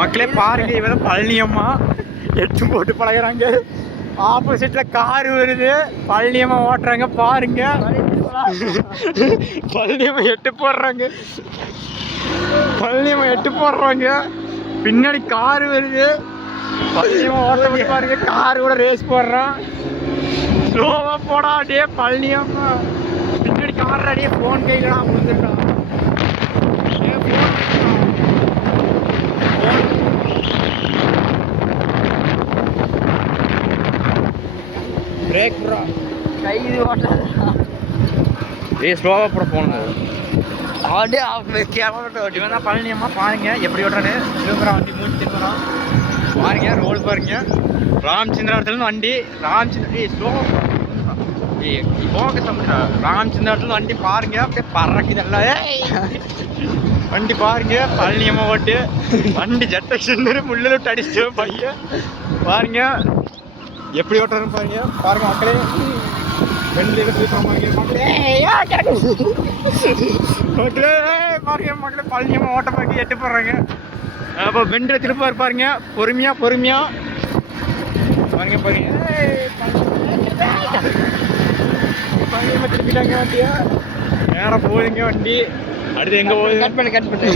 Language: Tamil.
மக்களே பாருங்க, இவன் பழனியம்மா 8 போட்டு பழகுறாங்க. ஆப்போசிட்ல கார் வருது, பழனியம்மா ஓட்டுறாங்க பாருங்க. பழனியம்மா 8 போடுறாங்க, பழனியம்மா 8 போடுறாங்க. பின்னாடி கார் வருது, பழனியம்மா ஓட்ட பாருங்க. கார் கூட ரேஸ் போடுறான். ஸ்லோவா போடா அப்படியே பழனியம்மா. பின்னாடி கார் அடியே போன் கையில விழுந்துட்டான். பிரேக் ப்ரோ, கை இது ஓட்டாத. ஸ்லோவா போட போகணும். அப்படியே கேமரா ஓட்டி வந்தா பழனியம்மா பாருங்க எப்படி ஓட்டுறாரு. சிவபுரம் வண்டி மூச்சு திரும்புறோம் பாருங்க. ரோடு பாருங்க. ராமச்சந்திரத்துலேருந்து வண்டி, ராமச்சந்திர ஸ்லோவா ராமச்சந்திரத்துல வண்டி பாருங்க. அப்படியே பறக்குது எல்லாம் வண்டி பாருங்க. பழனியம்மா ஓட்டு வண்டி ஜெட்டக்ஷன் முள்ளில் விட்டு அடிச்சு பையன் பாருங்க எப்படி ஓட்டுறதுன்னு பாருங்க. பாருங்க மக்களே, மக்களே பாருங்க. மக்களே பழனியம்மா ஓட்ட பாருங்க 8 போடுறாங்க. அப்போ வெண்டில் திருப்ப பாருங்க. பொறுமையா பொறுமையா பாருங்க பாருங்க. திருப்பிட்டாங்க வண்டியா, நேரம் போகுதுங்க வண்டி. அடுத்து எங்க போகுது? கட் பண்ணு.